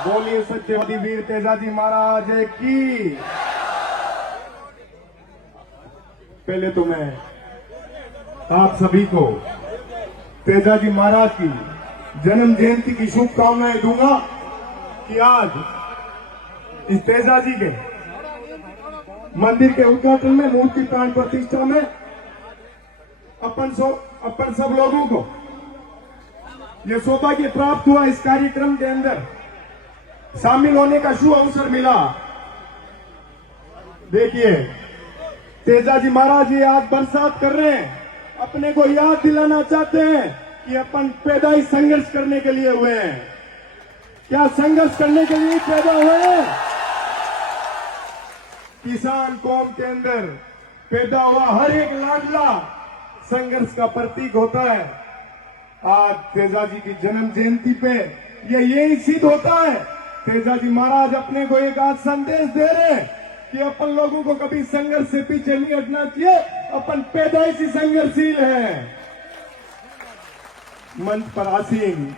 बोलिए सत्यवादी वीर तेजाजी महाराज की। पहले तो मैं आप सभी को तेजाजी महाराज की जन्म जयंती की शुभकामनाएं दूंगा कि आज इस तेजाजी के मंदिर के उद्घाटन में, मूर्ति प्राण प्रतिष्ठा में अपन सब लोगों को ये सौभाग्य प्राप्त हुआ, इस कार्यक्रम के अंदर शामिल होने का शुभ अवसर मिला। देखिए, तेजाजी महाराज ये आज बरसात कर रहे हैं, अपने को याद दिलाना चाहते हैं कि अपन पैदाइश संघर्ष करने के लिए हुए हैं। क्या संघर्ष करने के लिए पैदा हुए हैं? किसान कौम के अंदर पैदा हुआ हर एक लाडला संघर्ष का प्रतीक होता है। आज तेजाजी की जन्म जयंती पे यही सिद्ध होता है। तेजाजी महाराज अपने को एक आज संदेश दे रहे हैं कि अपन लोगों को कभी संघर्ष से पीछे नहीं हटना चाहिए, अपन पैदाइशी संघर्षशील है। मंच पर आसीन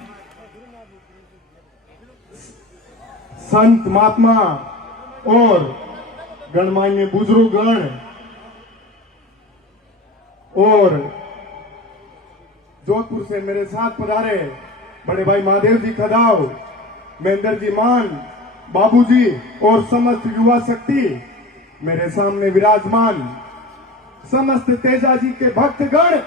संत महात्मा और गणमान्य बुजुर्गगण और जोधपुर से मेरे साथ पधारे बड़े भाई महादेव जी खदाव, महेंद्र जी मान, बाबूजी और समस्त युवा शक्ति मेरे सामने विराजमान, समस्त तेजाजी के भक्तगण,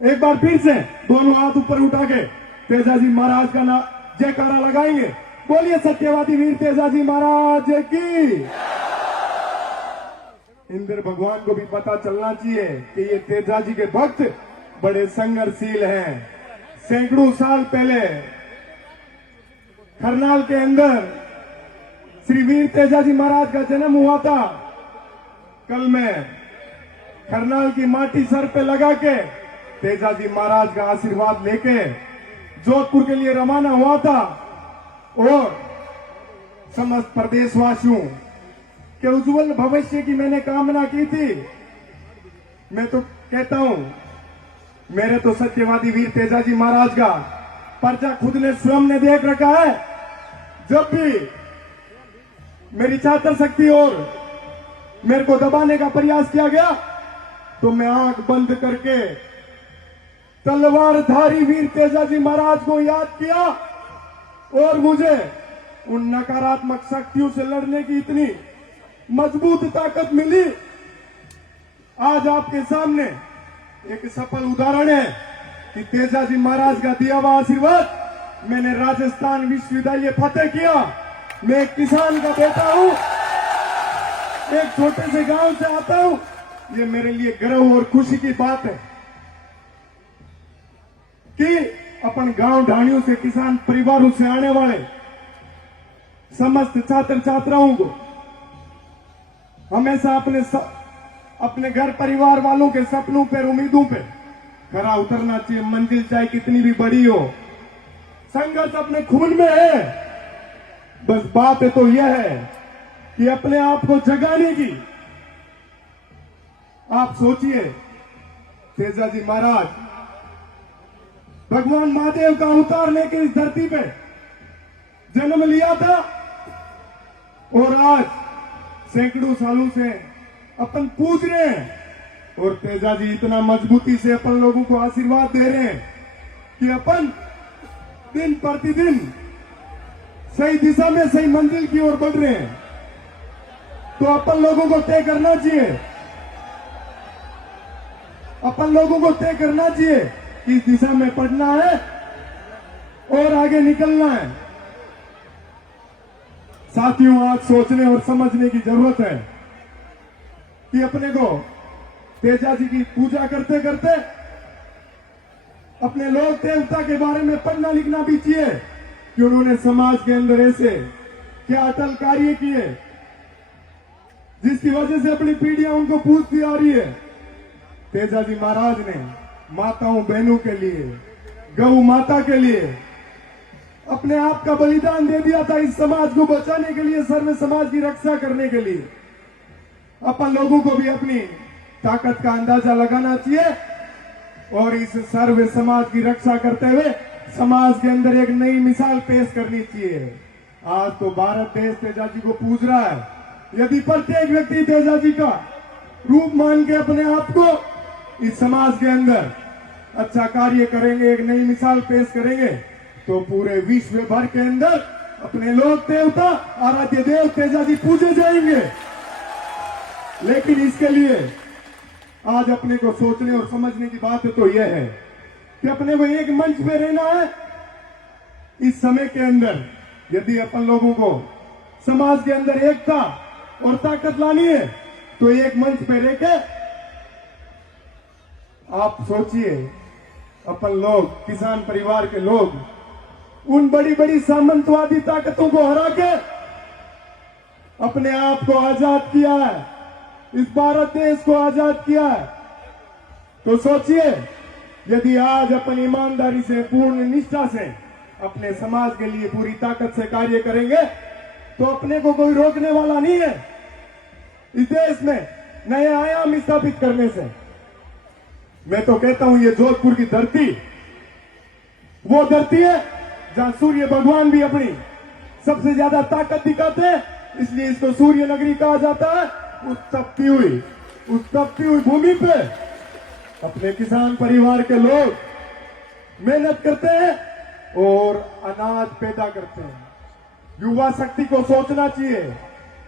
एक बार फिर से दोनों हाथ ऊपर उठा के तेजाजी महाराज का जयकारा लगाएंगे। बोलिए सत्यवादी वीर तेजाजी महाराज की। इंद्र भगवान को भी पता चलना चाहिए कि ये तेजाजी के भक्त बड़े संघर्षशील हैं। सैकड़ों साल पहले करनाल के अंदर श्री वीर तेजाजी महाराज का जन्म हुआ था। कल मैं करनाल की माटी सर पे लगा के तेजाजी महाराज का आशीर्वाद लेके जोधपुर के लिए रवाना हुआ था और समस्त प्रदेशवासियों के उज्जवल भविष्य की मैंने कामना की थी। मैं तो कहता हूं, मेरे तो सत्यवादी वीर तेजाजी महाराज का पर्चा खुद ने स्वयं ने देख रखा है। जब भी मेरी छात्र शक्ति और मेरे को दबाने का प्रयास किया गया तो मैं आंख बंद करके तलवारधारी वीर तेजाजी महाराज को याद किया और मुझे उन नकारात्मक शक्तियों से लड़ने की इतनी मजबूत ताकत मिली। आज आपके सामने एक सफल उदाहरण है कि तेजाजी महाराज का दिया हुआ आशीर्वाद मैंने राजस्थान विश्वविद्यालय फतेह किया। मैं एक किसान का बेटा हूं, एक छोटे से गांव से आता हूं। ये मेरे लिए गर्व और खुशी की बात है कि अपन गांव ढाणियों से, किसान परिवारों से आने वाले समस्त छात्र छात्राओं को हमेशा अपने घर परिवार वालों के सपनों पर, उम्मीदों पे खरा उतरना चाहिए। मंजिल चाहे कितनी भी बड़ी हो, संघर्ष अपने खून में है। बस बात है तो यह है कि अपने आप को जगाने की। आप सोचिए, तेजाजी महाराज भगवान महादेव का अवतार लेकर इस धरती पे जन्म लिया था और आज सैकड़ों सालों से अपन पूज रहे हैं और तेजाजी इतना मजबूती से अपन लोगों को आशीर्वाद दे रहे हैं कि अपन दिन प्रतिदिन सही दिशा में, सही मंजिल की ओर बढ़ रहे हैं। तो अपन लोगों को तय करना चाहिए, अपन लोगों को तय करना चाहिए कि इस दिशा में पढ़ना है और आगे निकलना है। साथियों, आज सोचने और समझने की जरूरत है कि अपने को तेजाजी की पूजा करते करते अपने लोक देवता के बारे में पढ़ना लिखना भी चाहिए कि उन्होंने समाज के अंदर ऐसे क्या अटल कार्य किए जिसकी वजह से अपनी पीढ़ियां उनको पूछती आ रही है। तेजाजी महाराज ने माताओं बहनों के लिए, गौ माता के लिए अपने आप का बलिदान दे दिया था, इस समाज को बचाने के लिए, सर्व समाज की रक्षा करने के लिए। अपन लोगों को भी अपनी ताकत का अंदाजा लगाना चाहिए और इस सर्व समाज की रक्षा करते हुए समाज के अंदर एक नई मिसाल पेश करनी चाहिए। आज तो भारत देश तेजा जी को पूज रहा है। यदि प्रत्येक व्यक्ति तेजा जी का रूप मान के अपने आप को इस समाज के अंदर अच्छा कार्य करेंगे, एक नई मिसाल पेश करेंगे, तो पूरे विश्व भर के अंदर अपने लोक देवता आराध्य देव तेजा जी पूजे जाएंगे। लेकिन इसके लिए आज अपने को सोचने और समझने की बात तो यह है कि अपने को एक मंच पे रहना है। इस समय के अंदर यदि अपन लोगों को समाज के अंदर एकता और ताकत लानी है तो एक मंच पे रहकर आप सोचिए, अपन लोग किसान परिवार के लोग उन बड़ी बड़ी सामंतवादी ताकतों को हरा के अपने आप को आजाद किया है, इस भारत देश को आजाद किया है। तो सोचिए, यदि आज अपन ईमानदारी से, पूर्ण निष्ठा से अपने समाज के लिए पूरी ताकत से कार्य करेंगे तो अपने को कोई रोकने वाला नहीं है इस देश में नए आयाम स्थापित करने से। मैं तो कहता हूं, ये जोधपुर की धरती वो धरती है जहां सूर्य भगवान भी अपनी सबसे ज्यादा ताकत दिखाते हैं, इसलिए इसको सूर्य नगरी कहा जाता है। उस तपती हुई भूमि पे अपने किसान परिवार के लोग मेहनत करते हैं और अनाज पैदा करते हैं। युवा शक्ति को सोचना चाहिए,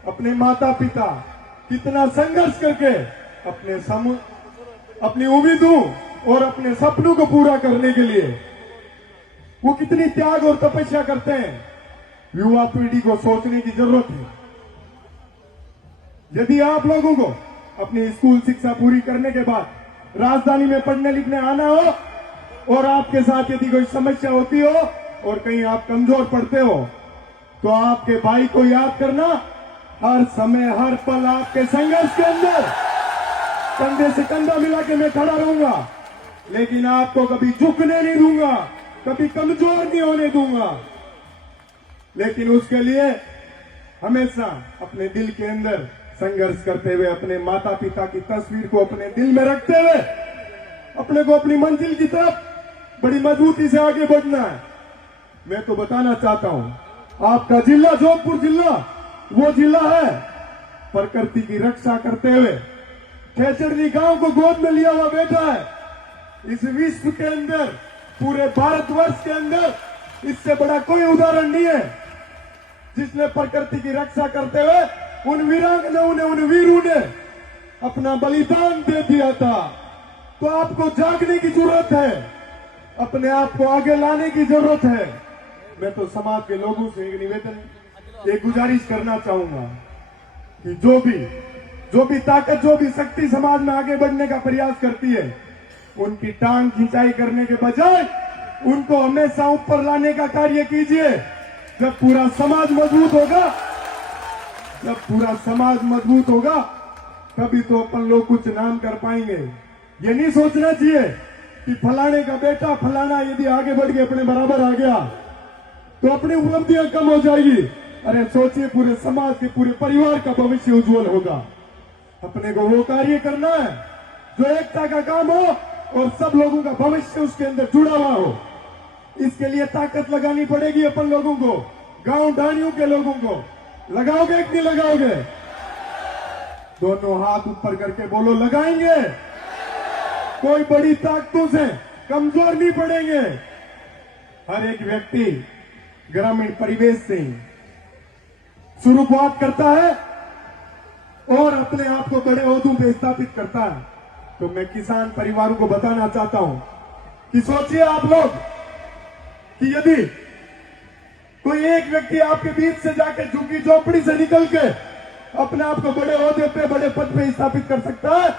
अपने माता पिता कितना संघर्ष करके अपनी उम्मीदों और अपने सपनों को पूरा करने के लिए वो कितनी त्याग और तपस्या करते हैं। युवा पीढ़ी को सोचने की जरूरत है। यदि आप लोगों को अपनी स्कूल शिक्षा पूरी करने के बाद राजधानी में पढ़ने लिखने आना हो और आपके साथ यदि कोई समस्या होती हो और कहीं आप कमजोर पड़ते हो तो आपके भाई को याद करना, हर समय हर पल आपके संघर्ष के अंदर कंधे से कंधा मिला के मैं खड़ा रहूंगा, लेकिन आपको कभी झुकने नहीं दूंगा, कभी कमजोर नहीं होने दूंगा। लेकिन उसके लिए हमेशा अपने दिल के अंदर संघर्ष करते हुए, अपने माता पिता की तस्वीर को अपने दिल में रखते हुए अपने को अपनी मंजिल की तरफ बड़ी मजबूती से आगे बढ़ना है। मैं तो बताना चाहता हूं, आपका जिला जोधपुर जिला वो जिला है प्रकृति की रक्षा करते हुए खेचड़नी गांव को गोद में लिया हुआ बैठा है। इस विश्व के अंदर, पूरे भारतवर्ष के अंदर इससे बड़ा कोई उदाहरण नहीं है जिसने प्रकृति की रक्षा करते हुए उन वीरांगनाओं ने, उन वीरों ने अपना बलिदान दे दिया था। तो आपको जागने की जरूरत है, अपने आप को आगे लाने की जरूरत है। मैं तो समाज के लोगों से एक निवेदन, एक गुजारिश करना चाहूंगा कि जो भी ताकत, जो भी शक्ति समाज में आगे बढ़ने का प्रयास करती है, उनकी टांग खिंचाई करने के बजाय उनको हमेशा ऊपर लाने का कार्य कीजिए। जब पूरा समाज मजबूत होगा तभी तो अपन लोग कुछ नाम कर पाएंगे। ये नहीं सोचना चाहिए कि फलाने का बेटा फलाना यदि आगे बढ़ के अपने बराबर आ गया तो अपनी उपलब्धियां कम हो जाएगी। अरे सोचिए, पूरे समाज के, पूरे परिवार का भविष्य उज्जवल होगा। अपने को वो कार्य करना है जो एकता का काम हो और सब लोगों का भविष्य उसके अंदर जुड़ा हुआ हो। इसके लिए ताकत लगानी पड़ेगी अपन लोगों को, गांव ढाणियों के लोगों को। लगाओगे कि नहीं लगाओगे? दोनों हाथ ऊपर करके बोलो, लगाएंगे। कोई बड़ी ताकतों से कमजोर नहीं पड़ेंगे। हर एक व्यक्ति ग्रामीण परिवेश से शुरुआत करता है और अपने आप को बड़े ओहदों पे स्थापित करता है। तो मैं किसान परिवारों को बताना चाहता हूं कि सोचिए आप लोग कि यदि कोई एक व्यक्ति आपके बीच से जाके झुग्गी झोपड़ी से निकल के अपने आप को बड़े ओहदे पे, बड़े पद पे स्थापित कर सकता है,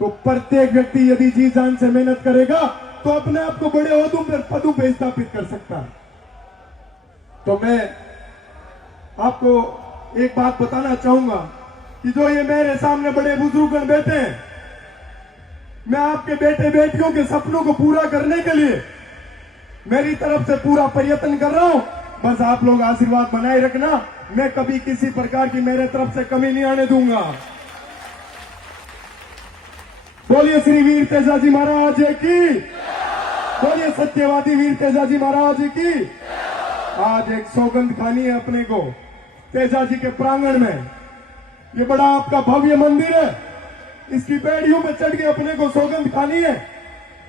तो प्रत्येक व्यक्ति यदि जी जान से मेहनत करेगा तो अपने आप को बड़े ओहदों पर, पदों पे स्थापित कर सकता है। तो मैं आपको एक बात बताना चाहूंगा कि जो ये मेरे सामने बड़े बुजुर्ग बैठे हैं, मैं आपके बेटे बेटियों के सपनों को पूरा करने के लिए मेरी तरफ से पूरा प्रयत्न कर रहा हूं। बस आप लोग आशीर्वाद बनाए रखना। मैं कभी किसी प्रकार की मेरे तरफ से कमी नहीं आने दूंगा। बोलिए श्री वीर तेजा जी महाराज की। बोलिए सत्यवादी वीर तेजाजी महाराज की। आज एक सौगंध खानी है अपने को तेजाजी के प्रांगण में। ये बड़ा आपका भव्य मंदिर है, इसकी बेड़ियों पे चढ़ के अपने को सौगंध खानी है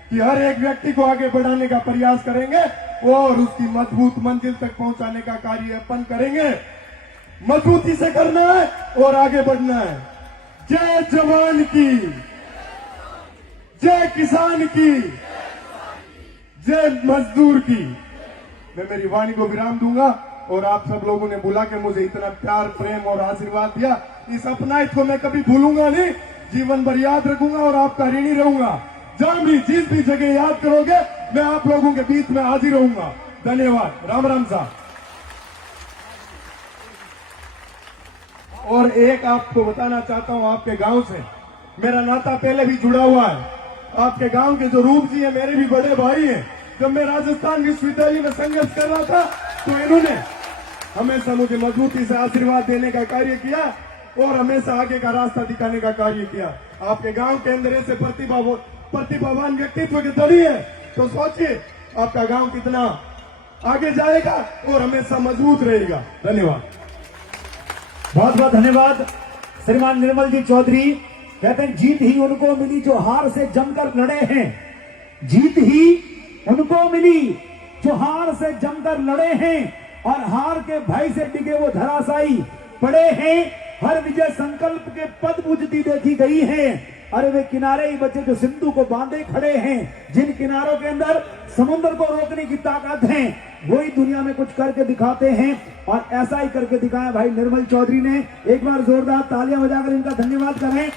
कि हर एक व्यक्ति को आगे बढ़ाने का प्रयास करेंगे और उसकी मजबूत मंजिल तक पहुंचाने का कार्य अपन करेंगे। मजबूती से करना है और आगे बढ़ना है। जय जवान की, जय किसान की, जय मजदूर की। मैं मेरी वाणी को विराम दूंगा और आप सब लोगों ने बुला के मुझे इतना प्यार प्रेम और आशीर्वाद दिया, इस अपनाइत को मैं कभी भूलूंगा नहीं, जीवन भर याद रखूंगा और आपका ऋणी रहूंगा। जहां भी जिस भी जगह याद करोगे मैं आप लोगों के बीच में हाजिर रहूंगा। धन्यवाद। राम राम साहब। और एक आपको बताना चाहता हूं, आपके गांव से मेरा नाता पहले भी जुड़ा हुआ है। आपके गांव के जो रूप जी है मेरे भी बड़े भाई हैं। जब मैं राजस्थान विश्वविद्यालय में संघर्ष कर रहा था तो इन्होंने हमेशा मुझे मजबूती से आशीर्वाद देने का कार्य किया और हमेशा आगे का रास्ता दिखाने का कार्य किया। आपके गांव के अंदर ऐसे प्रतिभावान व्यक्तित्व के धनी है तो सोचिए आपका गांव कितना आगे जाएगा और हमेशा मजबूत रहेगा। धन्यवाद। बहुत बहुत धन्यवाद श्रीमान निर्मल जी चौधरी। कहते हैं जीत ही उनको मिली जो हार से जमकर लड़े हैं। जीत ही उनको मिली जो हार से जमकर लड़े हैं और हार के भय से डिगे वो धराशायी पड़े हैं। हर विजय संकल्प के पद पूजती देखी गई है। अरे वे किनारे ही बचे जो सिंधु को बांधे खड़े हैं। जिन किनारों के अंदर समुद्र को रोकने की ताकत है वही दुनिया में कुछ करके दिखाते हैं और ऐसा ही करके दिखाया भाई निर्मल चौधरी ने। एक बार जोरदार तालियां बजाकर इनका धन्यवाद करें।